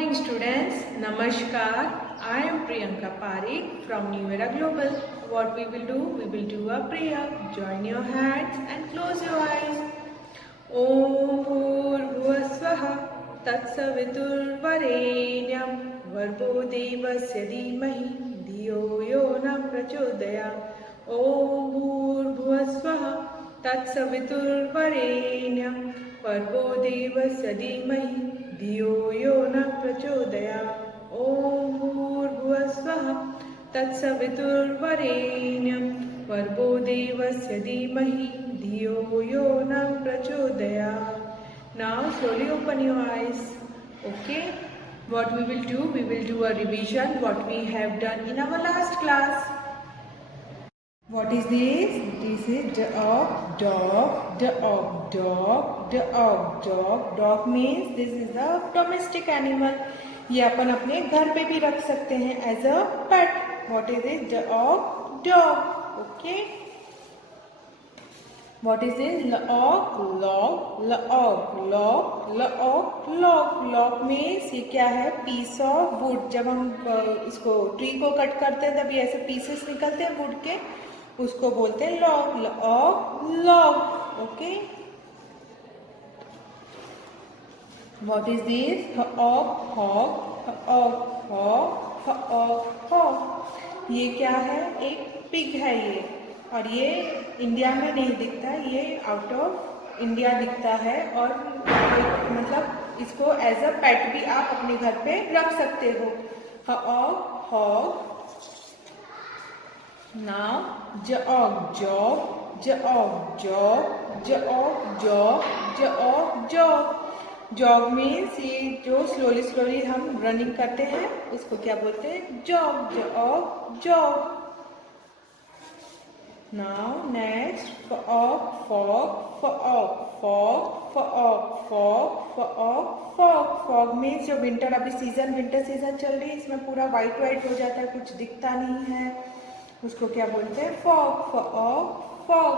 morning students, Namaskar. I am Priyanka Parekh from New Era Global. What we will do a prayer. Join your hands and close your eyes. Om Bhurvasvah Tatsaviturvarenyam Vargo Devasya Dhimahi Dhiyo Yo Na Prachodayat. Om Bhurvasvah Tatsaviturvarenyam Vargo Devasya Dhimahi धियो यो न प्रचोदयात्. ओम भूर्भुवस्वः तत्सवितुर्वरेण्यं भर्गो देवस्य धीमहि धियो यो न प्रचोदयात्. Now slowly open your eyes. Okay, what we will do a revision what we have done in our last class. What is this? This is dog, dog, dog, dog, dog, dog. Dog means this is a domestic animal. ये अपन अपने घर पे भी रख सकते हैं as a pet. What is it? Dog, dog. Okay. What is this? Log, log, log, log, log, log. Log means ये क्या है? Piece of wood. जब हम इसको ट्री को कट करते हैं तभी ऐसे pieces निकलते हैं wood के, उसको बोलते हैं log. Log, log. Okay. What is this? Hog, hog, hog, hog, hog. ये क्या है? एक पिग है ये, और ये इंडिया में नहीं दिखता, ये आउट ऑफ इंडिया दिखता है. और मतलब इसको एज अ पेट भी आप अपने घर पे रख सकते हो. Hog, hog. Now, jog, jog, jog, jog, jog, jog, jog, jog. Jog means ये जो slowly हम रनिंग करते हैं उसको क्या बोलते हैं? Jog, jog, jog. Now next, fog, fog, fog, fog, fog, fog, fog, fog. Fog means जो विंटर अभी विंटर सीजन चल रही है, इसमें पूरा व्हाइट हो जाता है, कुछ दिखता नहीं है, उसको क्या बोलते हैं? Fog, fog, fog.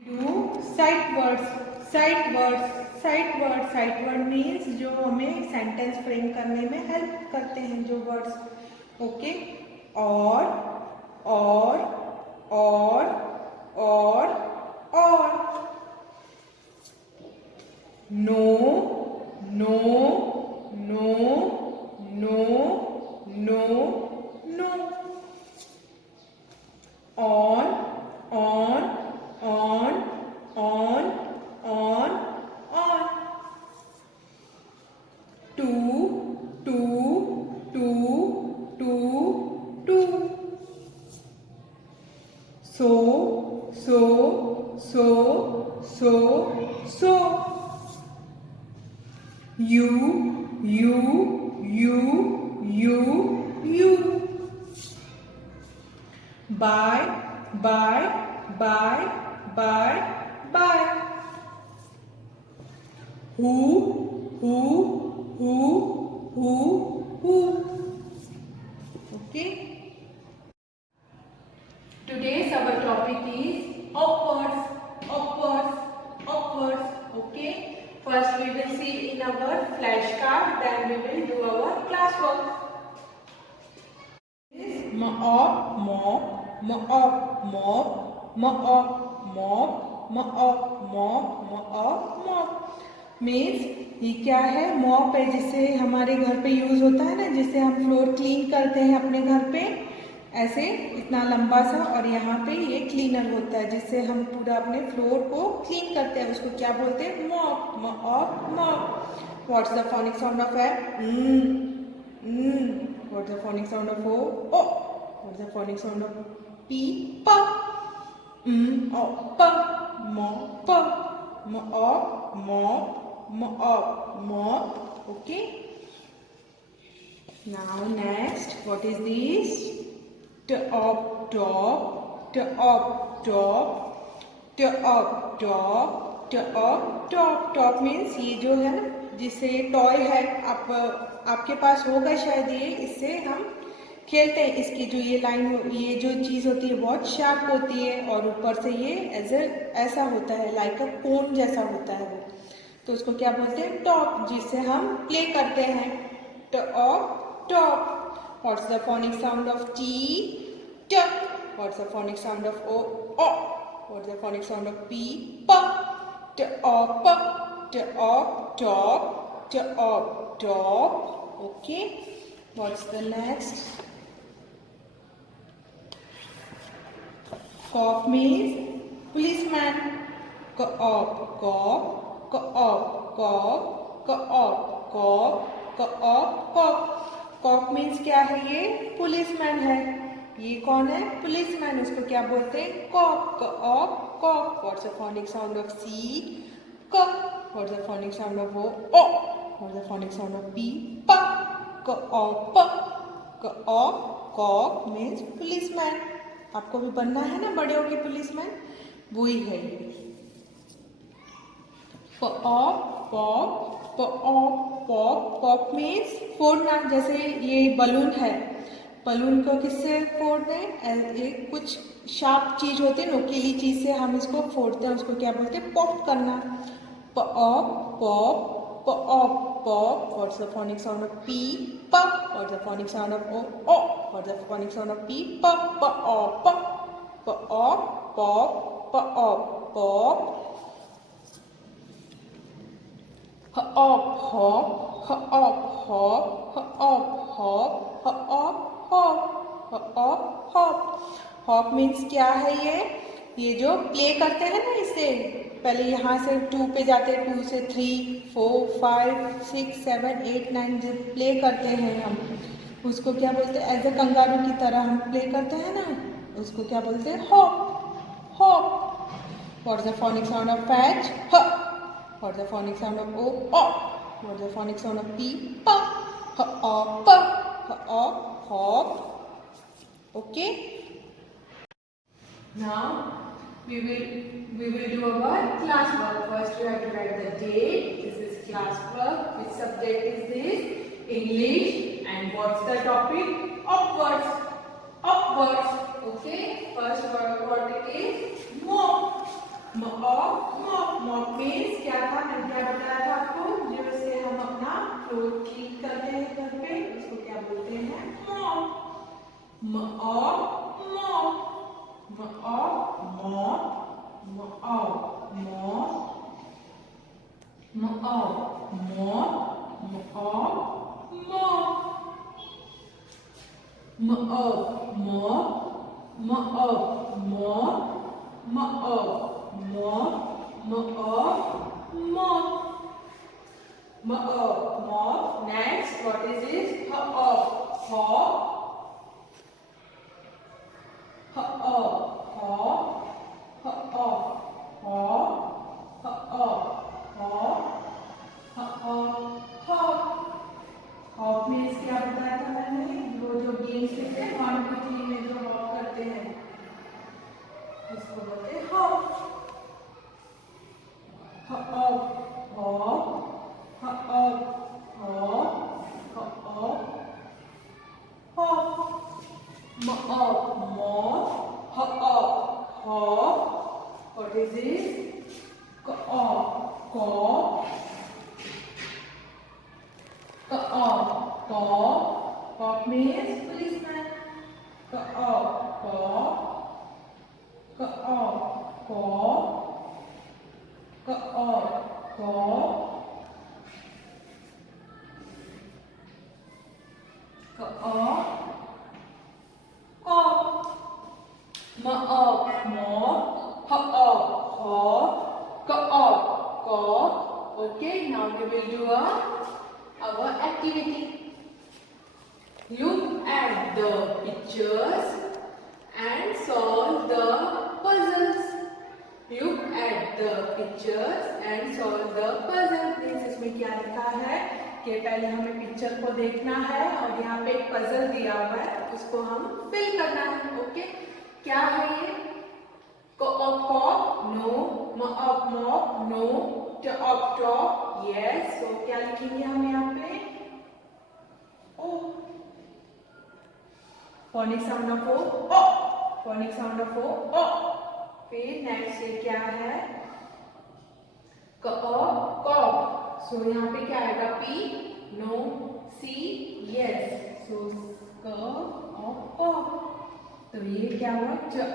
Do sight words, sight words, site word. Site word means जो हमें सेंटेंस फ्रेम करने में हेल्प करते हैं, जो वर्ड्स. ओके. और, और, और, और, और. No, no, no, no, no, no. On, on, on, on, on, on. Two, two, two, two, two. So, so, so, so, so. You, you, you, you, you. Bye, bye, bye, bye, bye. Who, who, who, who, who. Okay. Today's our topic is upwards, upwards, upwards. Okay. First we will see in our flashcard, then we will do our classwork. Mop, mop. Mop, mop, mop, mop, mop, mop, mop, mop. Means ये क्या है? Mop है, जिससे हमारे घर पे use होता है ना, जिससे हम फ्लोर क्लीन करते हैं अपने घर पे, ऐसे इतना लंबा सा, और यहाँ पे ये क्लीनर होता है जिससे हम पूरा अपने फ्लोर को क्लीन करते हैं. उसको क्या बोलते हैं? Mop, mop, mop. What's the phonic sound of A? What's the phonic sound of O? O. What's the phonic sound of P? Pa. O. Pa. Mo. Pa. Mo. Mo. Mo. Mo. Okay. Now next, what is this? Top, top, top, top, top, top, top, top. Top means ये जो है ना, जिससे ये toy है, आपके पास होगा शायद, ये इससे हम खेलते हैं. इसकी जो ये लाइन, ये जो चीज होती है बहुत शार्प होती है, और ऊपर से ये ऐसा होता है, लाइक अ कोन जैसा होता है वो. तो उसको क्या बोलते हैं? टॉप, जिससे हम प्ले करते हैं। Top, top. What's the phonic sound of T? ट। What's the phonic sound of O? ओ। What's the phonic sound of P? प। Top, top, top, top, top. Okay, what's the next? Cop means policeman. Cop, cop, cop, cop, cop, cop, cop, cop. Cop means क्या है? ये policeman है। ये कौन है? Policeman. उसको क्या बोलते हैं? Cop, cop, cop. What's the phonic sound of C? क। What's the phonic sound of O? What's the phonic sound of P? प। Cop, cop, cop means policeman. आपको भी बनना है ना बड़े होके पुलिसमैन, वही है ये। Pop, pop, pop, pop. Pop means फोड़ना। जैसे ये बलून है, बलून को किससे फोड़ते हैं? एक कुछ शार्प चीज होती है, नुकीली चीज से हम इसको फोड़ते हैं, उसको क्या बोलते हैं? पॉप करना। Pop, pop, pop, pop. What's the phonic sound of P? प। What's the phonic sound of O? ओ। What's the phonic sound of P? प। Pop, pop, pop, pop, pop. Hop, hop, hop, hop, hop, hop, hop, hop, hop, hop. Hop means क्या है ये? ये जो play करते हैं ना, इससे पहले यहाँ से 2 पे जाते हैं, 2 से 3, 4, 5, 6, 7, 8, 9 जब प्ले करते हैं हम, उसको क्या बोलते हैं? एज ए कंगारू की तरह हम प्ले करते हैं ना, उसको क्या बोलते हैं? Hop, hop. What is the phonic sound of H? ह। What is the phonic sound of O? ओ। What is the phonic sound of P? प। ह, प, ह, hop. Okay, now we will do our class work. First you have to write the date. This is class work. Which subject is this? English. And what's the topic? Upwards. Upwards. Okay, first what it is? Mop. Mop. Mop means क्या था? मैंने क्या बताया था आपको? जिससे हम अपना फ्लोर क्लीन करते हैं घर पे, उसको क्या बोलते हैं? Mop. Mop, mop. Mop, mop, mop, mop, mop, mop, mop, mop. Mop, mop, mop, mop, mop, mop, mop, mop, mop. Next, what is this? Hop, hop. Hop, hop, hop, hop, hop, hop, hop. Hop means क्या बताया था मैंने? वो जो games खेलते हैं 1, 2, 3 में जो हॉप करते हैं, उसको बोलते हैं hop. Hop, hop, hop, hop, hop, hop. Mop, mop, hop, hop. What is this? Cop, cop. Cop, cop. Cop means policeman. Cop, cop. Cop, cop. Cop, cop. Cop. Mop, mop, hop, hop, cop. Okay, now we will do our activity. Look at the pictures and solve the puzzles. Look at the pictures and solve the puzzle. Means इसमें क्या लिखा है कि पहले हमें picture को देखना है और यहाँ पे एक पजल दिया हुआ है, उसको हम फिल करना है। ओके, क्या है ये? Cop, no. Mop, no. Top, yes. So क्या लिखेंगे हम यहाँ पे? O. Phonic sound of O. Phonic sound of O. फिर नेक्स्ट ये क्या है? कॉप. सो यहाँ पे क्या आएगा? P, no, C, yes. So cop. तो ये क्या हुआ? Job.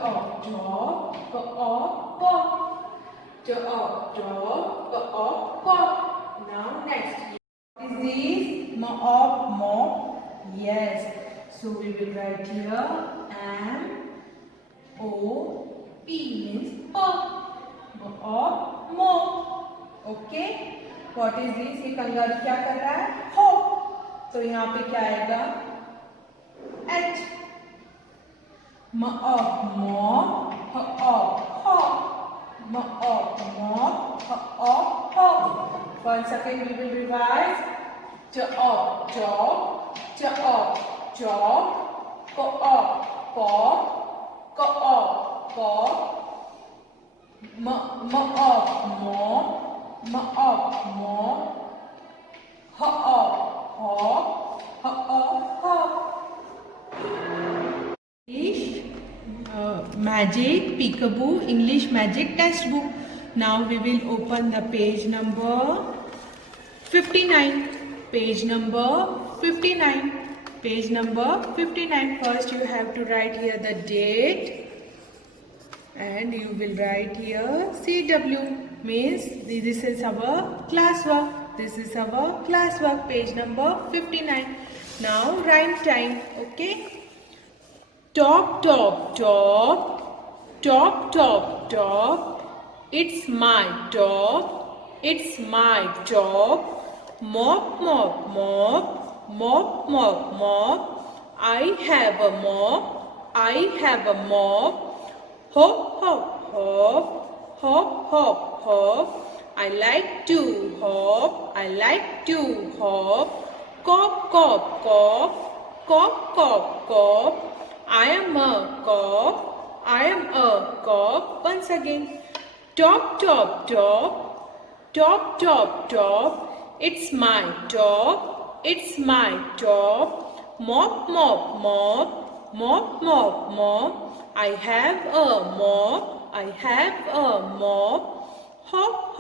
Cop. Now next. Is this mop? Yes. So we will write here MOP means mop. Okay. What is this? ये कंगारू क्या कर रहा है? हॉप. तो यहाँ पे क्या आएगा? H. Mop. Hop. Once again we will revise. Job. Coop. Magic Peekaboo English Magic Textbook. Now we will open the page number 59. Page number 59. Page number 59. First you have to write here the date. And you will write here CW means this is our classwork. This is our classwork. Page number 59. Now rhyme time. Okay. Top. It's my top. Mop. I have a mop. Hop. I like to hop. Cop. I am a cop. Once again. Top. It's my top. Mop. I have a mop. Hop.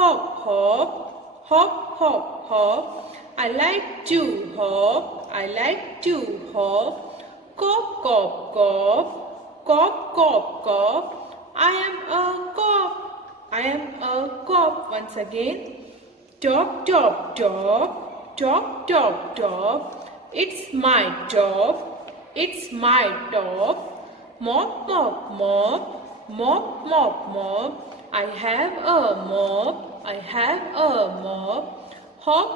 I like to hop. Cop. I am a cop. Once again. Top. It's my top. Mop. I have a mop. Hop.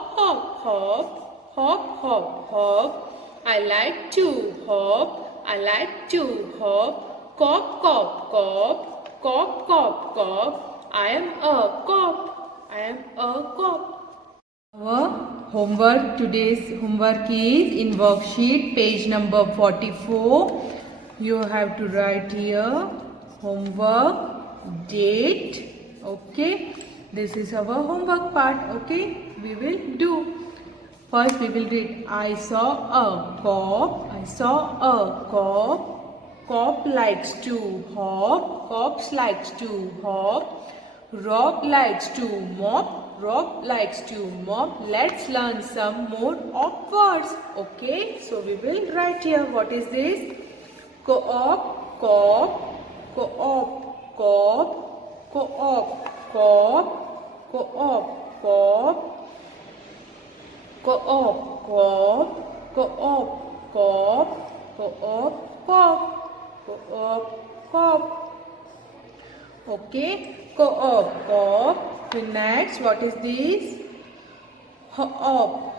I like to hop. Cop. I am a cop. Our homework, today's homework is in worksheet page number 44. You have to write here homework, date. Okay, this is our homework part. Okay, we will do. First we will read. I saw a cop. Cop likes to hop. Rob likes to mop. Let's learn some more of words. Okay, so we will write here. What is this? Cop. Okay, coop. Next, what is this? Hop.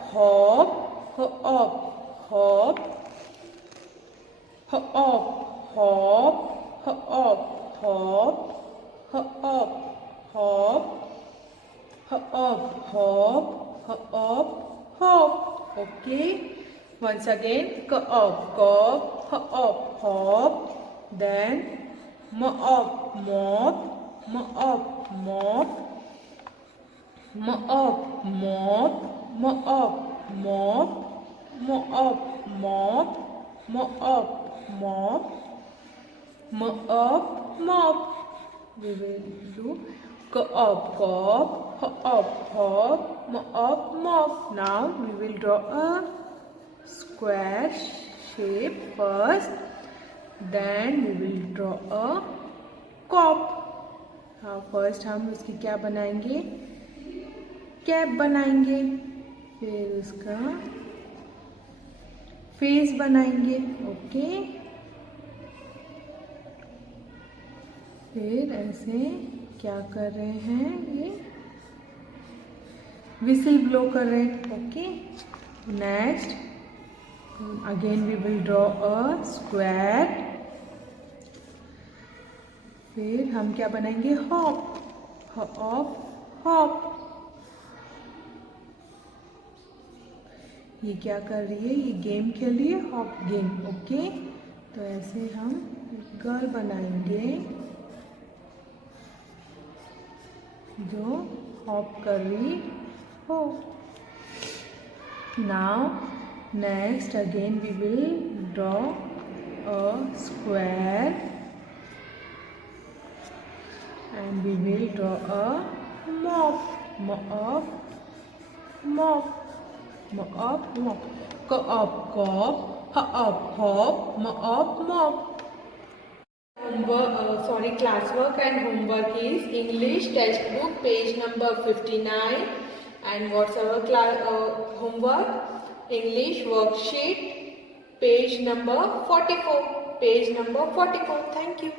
Okay, once again, coop. Then mop. We will do K-op, kop, H-op, hop, M-op, mop. Now we will draw a square shape first, then we will draw a cop. हाँ, first हम उसकी क्या बनाएंगे, cap बनाएंगे, फिर उसका face बनाएंगे. Okay, फिर ऐसे क्या कर रहे हैं, ये विसिल ब्लो कर रहे हैं. Okay, next again we will draw a square. फिर हम क्या बनाएंगे, हॉप, हॉप, हॉप. ये क्या कर रही है, ये गेम खेल रही है, हॉप गेम. ओके, तो ऐसे हम गर्ल बनाएंगे जो हॉप कर रही हो. Now next again we will draw a square and we will draw a mop, mop, mop, mop, mop. K-op, kop, H-op, hop, M-op, mop. Classwork and homework is English textbook page number 59, and what's our homework? English worksheet page number 44. Page number 44. Thank you.